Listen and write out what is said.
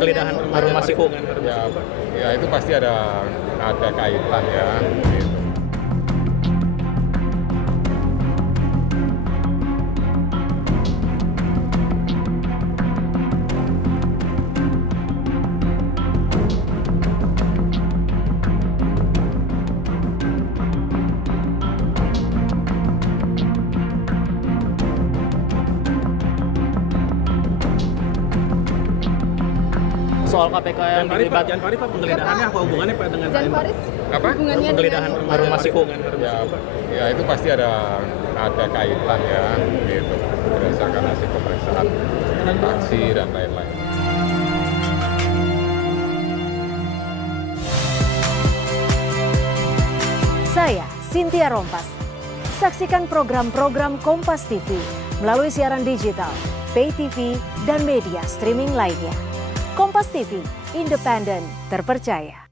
penggeledahan rumah Siku. Ya itu pasti ada kaitan ya. Gitu. Soal KPK yang terlibat Jan Farid, Pak, penggeledahannya apa hubungannya Pak dengan Jan Farid Apa? hubungannya penggeledahan rumah Siku. Ya itu pasti ada kaitan ya. Gitu. Berdasarkan hasil pemeriksaan saksi dan lain-lain. Saya Cynthia Rompas. Saksikan program-program Kompas TV melalui siaran digital, pay TV, dan media streaming lainnya. Kompas TV, independen, terpercaya.